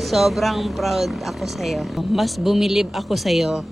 Sobrang proud ako sa'yo. Mas bumilib ako sa'yo.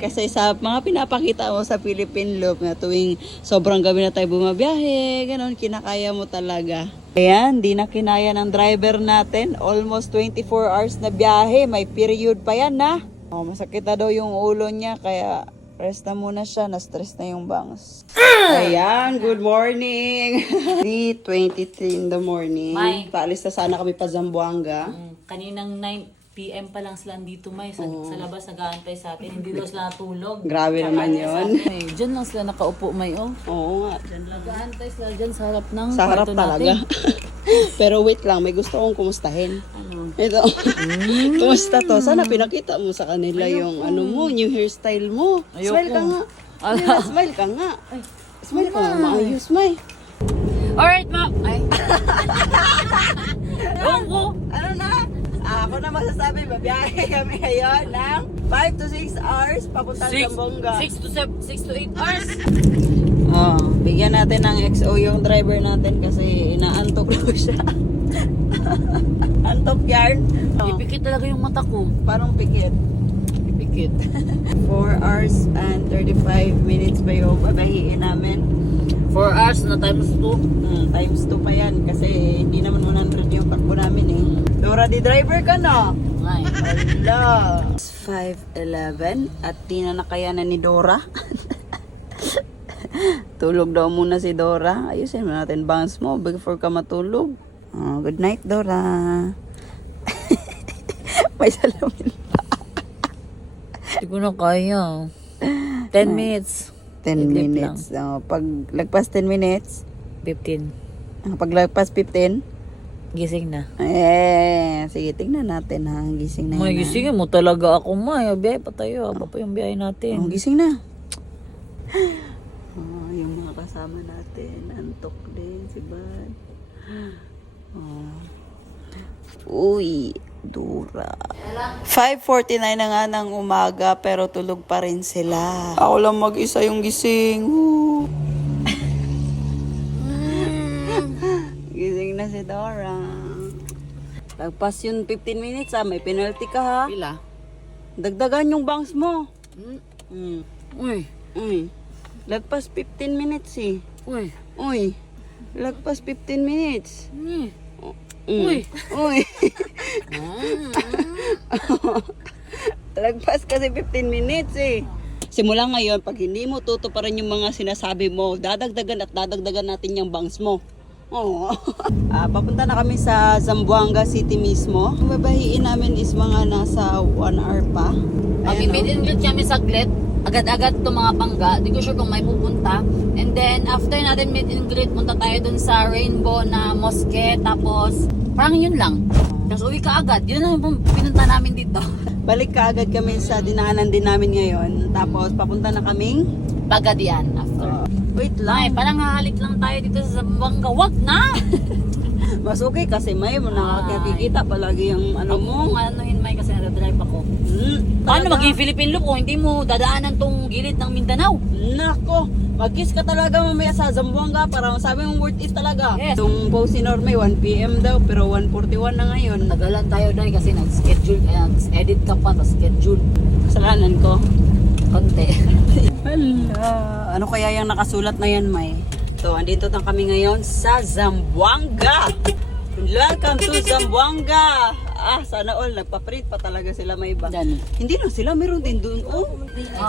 Kasi sa mga pinapakita mo sa Philippine Loop na tuwing sobrang gabi na tayo bumabiyahe, ganun, kinakaya mo talaga. Ayan, di na kinaya ng driver natin. Almost 24 hours na biyahe. May period pa yan na. Masakit na daw yung ulo niya, kaya rest na muna siya. Na-stress na yung bangs. Ayan, good morning. 3:23 in the morning. May. Paalis na sana kami pa Zamboanga. Kaninang 9 PM pa lang sila dito, May. Sa labas, nag-aantay sa atin. Hindi daw sila natulog. Grabe naman yun. Ay, dyan lang sila nakaupo, May, oh. Oo nga. Nag-aantay sila dyan sa harap ng Sa harap kwarto talaga. natin. Pero wait lang, may gusto kong kumustahin. Ano? Ito. Kumusta to? Sana pinakita mo sa kanila yung ano mo, new hairstyle mo. Ayoko. Smile ka nga. Yeah, smile ka nga. Smile ka nga, maayos, May. Alright, ma. Ay. Bongo. Ano na? Ako na masasabi, babiyahe kami ngayon ng 5 to 6 hours papunta sa Zamboanga. 6 to 8 hours. Oh, bigyan natin ng XO yung driver natin kasi inaantok ko siya. Antok yarn. Oh, Ipikit talaga yung mata ko. parang pikit. Ipikit. 4 hours and 35 minutes pa yung babahiin namin. 4 hours na times 2. Times 2 pa yan kasi hindi naman 100 yung takbo namin eh. Dora, di driver ka na. Ay. Hala. 5:11 at di na nakayanan ni Dora. Tulog daw muna si Dora. Ayusin mo natin bangs mo before ka matulog. Oh, good night, Dora. May salamin pa. Hindi ko na kaya. 10 minutes. 10 Idlip minutes. Oh, pag lagpas 10 minutes, 15. pag lagpas 15, Gising na. sige, tingnan natin ha. Gising na May yun. gisingin mo talaga ako, May. Biyahe pa tayo. Apa pa yung biyahe natin? Oh, gising na. Oh, yung mga kasama natin. Antok din si Bad. Oh. Uy, Dura. 5:49 na nga ng umaga pero tulog pa rin sila. Ako lang mag-isa yung gising. Woo. Gising na si Dora. Lagpas yung 15 minutes may penalty ka ha. Pila? Dagdagan yung bangs mo. Uy. Uy. Lagpas 15 minutes eh. Uy. Uy. Lagpas 15 minutes. Uy. Uy. Uy. Lagpas kasi 15 minutes eh. Simula ngayon, pag hindi mo tutuparan yung mga sinasabi mo, dadagdagan at dadagdagan natin yung bangs mo. Oo. Papunta na kami sa Zamboanga City mismo. Ang babahiin namin is mga nasa 1 hour pa. Mag-meet and greet kami saglit. Agad-agad itong mga bangga. Di ko sure kung may pupunta. And then, after natin meet and greet, punta tayo dun sa Rainbow na mosque. Tapos, parang yun lang. Tapos uwi ka agad. Yun lang yung pinunta namin dito. Balik ka agad kami sa dinaanan din namin ngayon. Tapos, papunta na kaming Pagadian after. wait May, lang. parang hahalik lang tayo dito sa Zamboanga. Wag na! Mas okay kasi may nakakikita palagi yung ano mo. Kung anuhin, May, kasi nadadrive ako. Talaga? Paano maging Philippine Loop kung hindi mo dadaanan tong gilid ng Mindanao? Nako, mag-kiss ka talaga mamaya sa Zamboanga para masabi mong worth it talaga. Yes. Yung post ni Norme, 1 PM daw, pero 1:41 na ngayon. Nagalan tayo dahil kasi nag-schedule, nag-edit ka pa, tapos schedule. Kasalanan ko. Konti. Hala. Ano kaya yung nakasulat na yan, May? So, andito na kami ngayon sa Zamboanga. Welcome to Zamboanga. Sana all, nagpa-print pa talaga sila may iba. Dami. Hindi lang sila, meron din doon. Oh.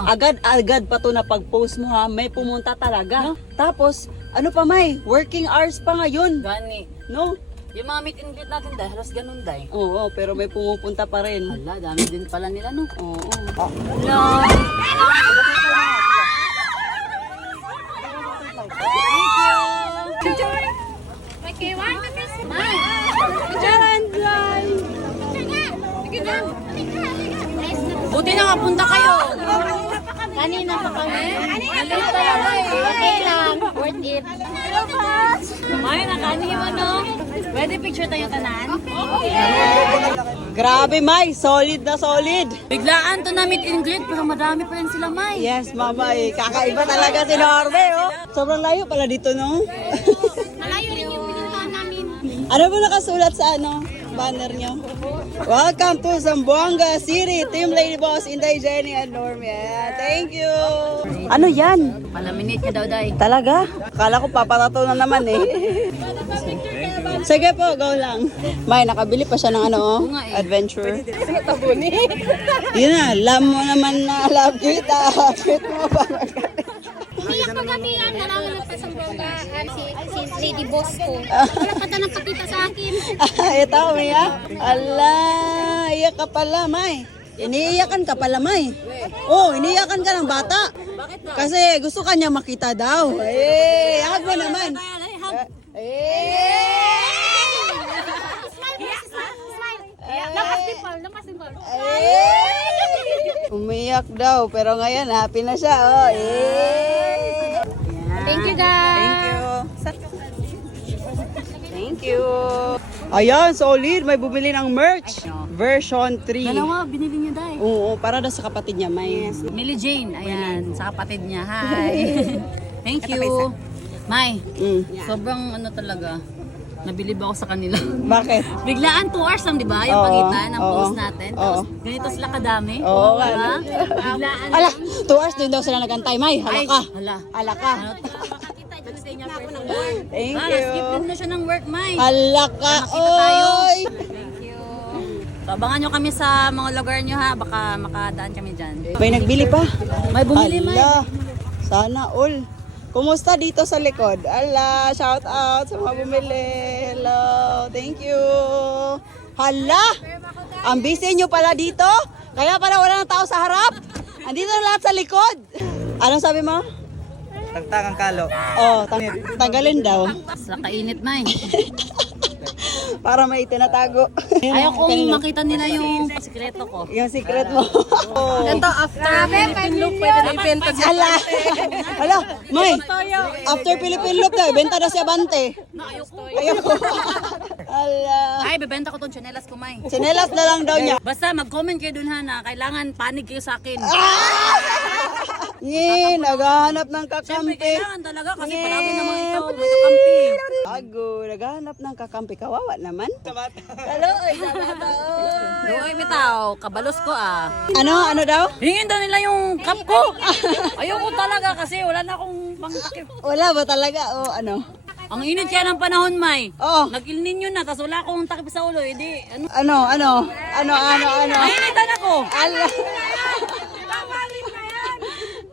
Agad-agad pa to na pag-post mo ha, may pumunta talaga. Tapos, ano pa May? Working hours pa ngayon. Gani. No? Yung mga meet and greet natin dahil, halos ganun dahil. Oo, pero may pumupunta pa rin. Hala, dami din pala nila, no? Oo. Hello! Buti nakapunta kayo. Kanina pa kami. Alis talaga eh. Okay lang. Worth it. Ay, nakanin mo, no? Pwede picture tayo tanan? Grabe May, solid na solid. Biglaan to na meet and greet, pero madami pa rin sila, May. Yes, mama eh. Kakaiba talaga si Norbe, oh. Sobrang layo pala dito, no? Malayo rin yung pinuntahan namin. Ano ba nakasulat sa ano? Banner nyo? Welcome to Zamboanga City, Team Lady Boss, Inday, Jenny, and Normie. Ayan, thank you. Ano yan? Palaminate ka daw, day. Talaga? Akala ko papatato na naman eh. Sige po, go lang. May, nakabili pa siya ng ano, oh, nga eh. adventure. Yun na, alam mo naman na love kita. Sweet mo pa. Hindi yung pagkatiyan, kailangan ng pasambongga. Si Lady Boss ko. Wala pa na napakita sa akin. Ito, Mia. Ala, iyak ka pala, May. Iniiyakan ka pala, May. Oh, iniiyakan ka ng bata. Kasi gusto ka niya makita daw. Eh, hag mo naman. Lakas din po. Umiyak daw, pero ngayon happy na siya. Oh, Thank you, guys. Thank you. Thank you. Ayan, solid. May bumili ng merch. Version 3. Dalawa, binili niya, day. Oo, para daw sa kapatid niya. May Millie Jane, ayan, sa kapatid niya. Hi. Thank you. May, sobrang ano talaga, nabilib ako sa kanila. Bakit? Biglaan 2 hours lang, di ba? Yung Oo, pagitan ng oo, post natin. Tapos ganito sila kadami. Oo, Diba? ano? Biglaan Ala, lang. 2 hours din daw sila nagantay. May, hala Ay, ka. hala. Hala ka. Thank Ah, skip you. din na siya ng work, May. Hala ka. Nakita tayo. Oy. Thank you. So, abangan nyo kami sa mga lugar nyo ha. Baka makadaan kami dyan. May nagbili pa. May bumili, May. Ala, sana all. Kumusta dito sa likod? Ala, shout out sa mga bumili. Hello, thank you. Hala, ang busy nyo pala dito. Kaya pala wala ng tao sa harap. Andito na lahat sa likod. Anong sabi mo? Tagtagang kalo. Oh, tanggalin daw. Sa kainit, May. Para may tinatago. Ayaw kong makita nila yung sikreto ko. Yung secret mo. Ito, after Philippine look, pwede na ibenta siya. Ala! Ala! May! After Philippine look daw, benta na si Abante. Ayoko. Ala! Ay, bebenta ko tong chanelas ko, May. Sinelas na lang daw niya. Basta mag-comment kayo dun ha na kailangan panig kayo sa akin. Nyin, naghahanap ng Siyempre, kakampi. kailangan talaga kasi palagi naman ikaw may kakampi. Ago, naghahanap ng kakampi. Kawawa naman. Hello, ay sa bata. Doy, bitaw, kabalos ko ah. Ano daw? Hingin daw nila yung cup ko. Ayoko talaga kasi wala na akong pangtakip. Wala ba talaga? O ano? Ang init kaya ng panahon, May. Oh, Nag-ilninyo na, tapos wala akong takip sa ulo. Edi, ano? ano? Mainitan ako. Ala!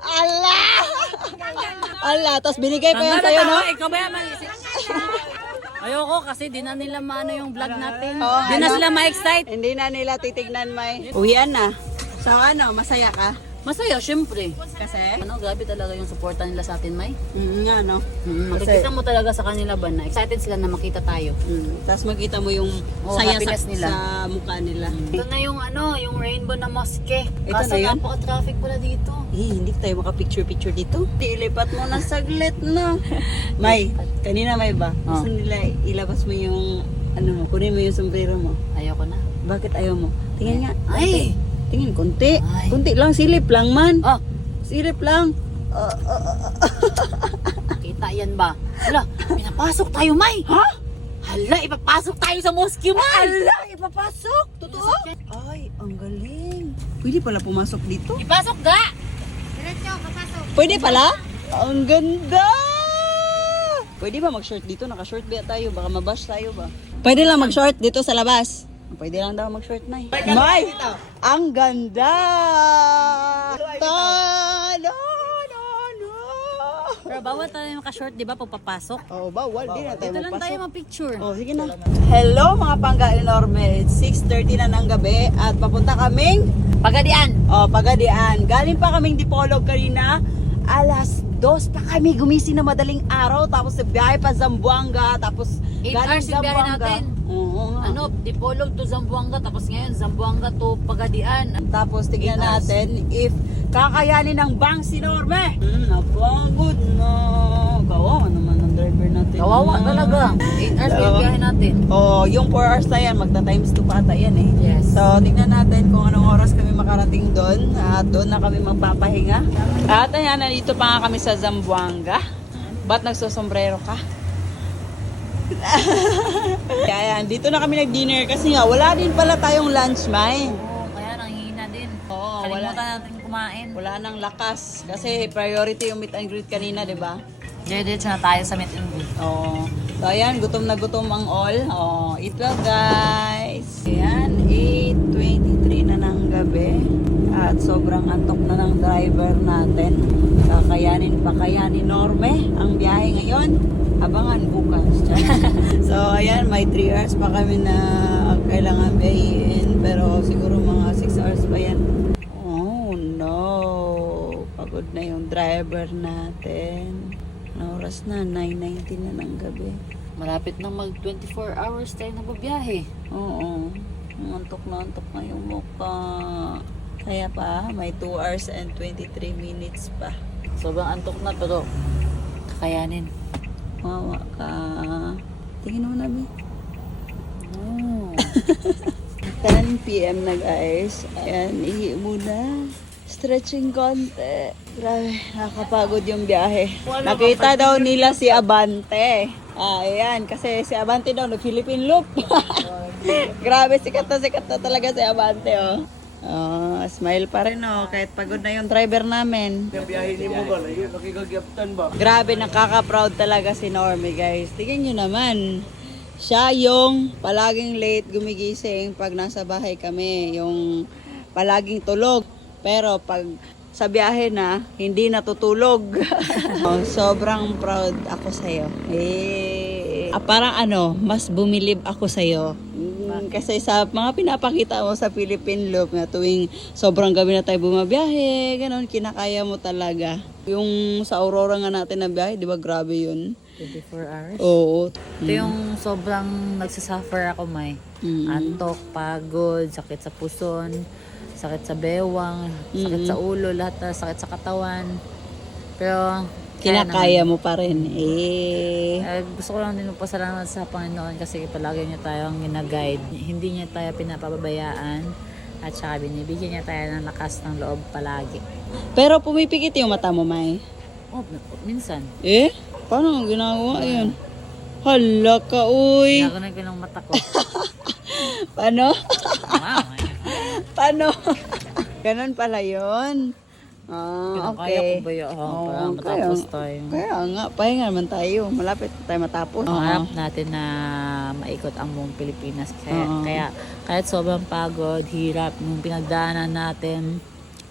Ala! Ala, tapos binigay pa yan Tanda sa'yo, na no? ikaw ba yan, May? Ayoko kasi di na nila maano yung vlog natin. Oo, Di na ano? sila ma-excite. Hindi na nila titignan, May. Uwian na. So ano, masaya ka? Masaya, syempre. Kasi? Ano, grabe talaga yung suporta nila sa atin, May. Nga, no? Makikita mo talaga sa kanila ba na excited sila na makita tayo. Tapos makita mo yung Oh, saya happiness nila. sa mukha nila. Ito na yung ano, yung rainbow na mosque. Ito Kaso na yun? napaka-traffic pala dito. Hindi tayo makapicture-picture dito. Ilipat mo na saglit, no? May, kanina may ba? Gusto nila ilabas mo yung, ano mo, kunin mo yung sombrero mo. Ayoko na. Bakit ayaw mo? Tingnan nga. Ay! Tingin, konti. Ay. Konti lang, silip lang man. Oh, Silip lang. kita yan ba? Hala, pinapasok tayo, May! Ha? Hala, ipapasok tayo sa mosque, May! Ala, ipapasok! Totoo? Ay, ang galing. Pwede pala pumasok dito? Ipasok ga! Diretso, kapasok. Pwede pala? Ang ganda! Pwede ba mag-short dito? Naka-short ba tayo? Baka mabash tayo ba? Pwede lang mag-short dito sa labas. Pwede lang daw mag-short, May. May! Ang ganda! Talo! Pero bawal tayo makashort, di ba, pagpapasok? Oh, bawal. Di na tayo Dito lang tayo magpasok. mag-picture. Oh, sige na. Hello mga pangga enorme. It's 6:30 na ng gabi at papunta kaming Pagadian! Pagadian. Galing pa kaming Dipolog kanina. Alas 2 pa kami gumising na madaling araw. Tapos biyahe pa Zamboanga. Tapos 8 galing hours yung biyahe Zamboanga. natin. Oo nga. Ano, Dipolog to Zamboanga, tapos ngayon Zamboanga to Pagadian. Tapos tignan 8 hours. natin if kakayanin ng bang si Norme. Napagod na. Kawawa naman ng driver natin. Kawawa talaga. 8 hours yung biyahe natin. Oh, yung 4 hours na yan, magta times 2 pa ata yan eh. Yes. So, tingnan natin kung anong oras kami makarating doon. At doon na kami magpapahinga. At ayan, nandito pa nga kami sa Zamboanga. Ba't nagsusombrero ka? Kaya dito na kami nag-dinner kasi nga wala din pala tayong lunch, May. Oo, kaya nanghihina din. Oo, Kalimutan natin kumain. Wala nang lakas kasi priority yung meet and greet kanina, di ba? Diretso na tayo sa meet and greet. Oh. So ayan, gutom na gutom ang all. Oh, eat well guys. Ayan, 8:23 na ng gabi. At sobrang antok na ng driver natin. Kakayanin pa kaya ni Norme ang biyahe ngayon. Abangan bukas. So ayan, may 3 hours pa kami na kailangan biyahin. Pero siguro mga 6 hours pa yan. Oh no. Pagod na yung driver natin. Ano oras na? 9:19 na ng gabi. Malapit na mag 24 hours tayo nagbabiyahe. Oo. Antok na yung mukha. Kaya pa, may 2 hours and 23 minutes pa. Sobrang antok na pero kakayanin. Mawa ka. Tingin mo na, Bi. Oh. 10 p.m. na guys. Ayan, ihi muna. Stretching konti. Grabe, nakakapagod yung biyahe. Nakita daw nila si Abante. Ayan, kasi si Abante daw nag-Philippine Loop. Grabe, sikat na talaga si Abante, oh. Oh, smile pa rin, oh, kahit pagod na yung driver namin. Yung biyahe ni mo ba? Yung nakigagyaptan ba? Grabe, nakaka-proud talaga si Normie, guys. Tingnan nyo naman. Siya yung palaging late gumigising pag nasa bahay kami. Yung palaging tulog. Pero pag sa biyahe na, hindi natutulog. Oh, sobrang proud ako sa'yo. Parang mas bumilib ako sa'yo. Kasi sa mga pinapakita mo sa Philippine Loop na tuwing sobrang gabi na tayo bumabiyahe, ganon, kinakaya mo talaga. Yung sa Aurora nga natin na biyahe, di ba grabe yun? 24 hours? Oo. Ito yung sobrang nagsasuffer ako, May. Antok, pagod, sakit sa puson, sakit sa bewang, sakit sa ulo, lahat na sakit sa katawan. Pero Kinakaya mo pa rin. gusto ko lang din magpasalamat sa Panginoon kasi palagi niya tayong gina-guide. Hindi niya tayo pinapababayaan at saka binibigyan niya tayo ng lakas ng loob palagi. Pero pumipikit yung mata mo, May. Oh, minsan. Paano ginagawa yun? Hala ka, uy. Ginagawa ko ng mata ko. Paano? Wow. Paano? Ganon pala yun. Kinakaya ko ba yun? Para matapos tayo. Kaya nga, pahinga naman tayo. Malapit na tayo matapos. Pangarap natin na maikot ang buong Pilipinas. Kaya kahit sobrang pagod, hirap, nung pinagdaanan natin,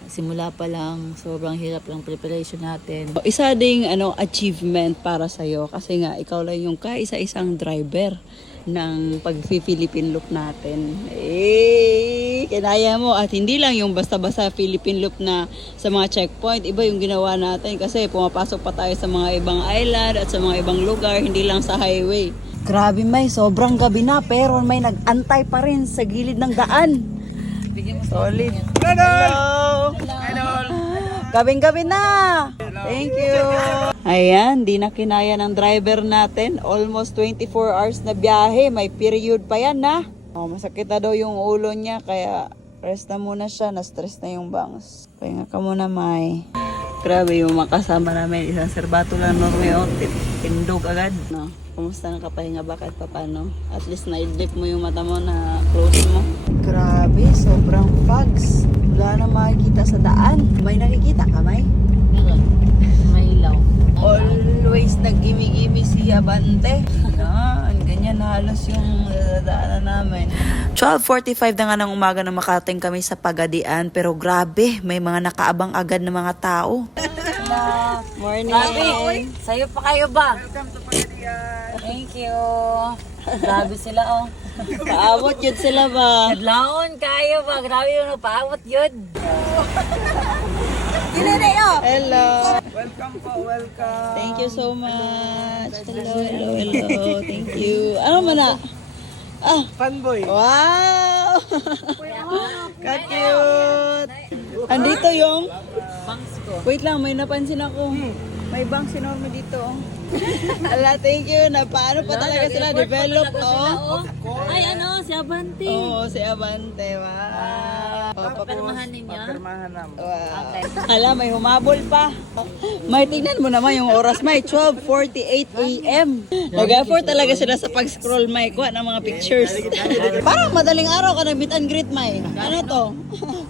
simula pa lang, sobrang hirap lang preparation natin. Isa ding achievement para sa'yo kasi nga ikaw lang yung kaisa-isang driver ng pag-Philippine Loop natin. Kinaya mo at hindi lang yung basta-basta Philippine Loop na sa mga checkpoint, iba yung ginawa natin kasi pumapasok pa tayo sa mga ibang island at sa mga ibang lugar, hindi lang sa highway. Grabe, May, sobrang gabi na pero may nag-antay pa rin sa gilid ng daan. Solid. Hello! Gabing-gabi na! Thank you! Ayan, di na kinaya ng driver natin. Almost 24 hours na biyahe. May period pa yan, na. Masakit na daw yung ulo niya, kaya rest na muna siya. Na-stress na yung bangs. Pahinga ka muna, May. Grabe yung makasama namin. Isang serbato lang, Normie. Tindog agad. No? Kumusta nakapahinga ba kahit paano? At least na-idlip mo yung mata mo, na close mo. Grabe, sobrang fogs. Wala na makikita sa daan. May nakikita ka, May? Meron. May ilaw. Always nag-gimi-gimi si Abante. Ganyan halos yung daanan namin. 12:45 na nga ng umaga na makarating kami sa Pagadian. Pero grabe, may mga nakaabang agad na mga tao. Morning. Grabe, sa'yo pa kayo ba? Thank you. Grabe sila, oh. Paabot yun sila ba? Kadlaon kayo ba? Grabe yung paawat yun. Hello. Welcome po, welcome. Thank you so much. Hello. Thank you. Ano man na? Fanboy. Wow! Ka-cute! Andito yung... Bangs ko. Wait lang, may napansin ako. May bank si Norma dito. Ala, thank you. Paano pa talaga sila develop, oh? Ay, si Abante. Oo, si Abante. Wow! Papirmahan ninyo? Pirmahan namin. Wow. Hala, may humabol pa. May tingnan mo naman yung oras, may 12:48 a.m. Nag-effort talaga sila sa pag-scroll, may kuha ng mga pictures. Parang madaling araw ka na meet and greet, may. Ano to?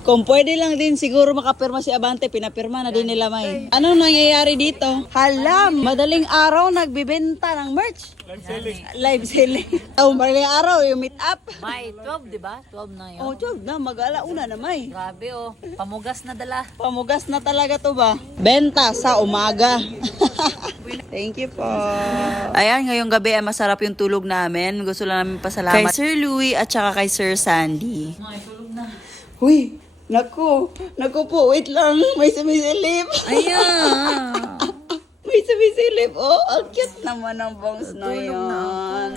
Kung pwede lang din siguro makapirma si Abante, pinapirma na din nila, may. Anong nangyayari dito? Hala, madaling araw nagbibenta ng merch. Live selling. Oh, madaling araw yung meet up. May 12, di ba? 12 na yun. Oh, 12 na, mag-alauna na, may. Grabe oh. Pamugas na dala. Pamugas na talaga to ba? Benta sa umaga. Thank you po. Ayan, ngayong gabi ay masarap yung tulog namin. Gusto lang namin pasalamat kay Sir Louie at saka kay Sir Sandy. May tulog na. Uy, naku po, wait lang. May sumisilip. Ayan. May sumisilip. Oh, ang cute naman ng bangs na yan.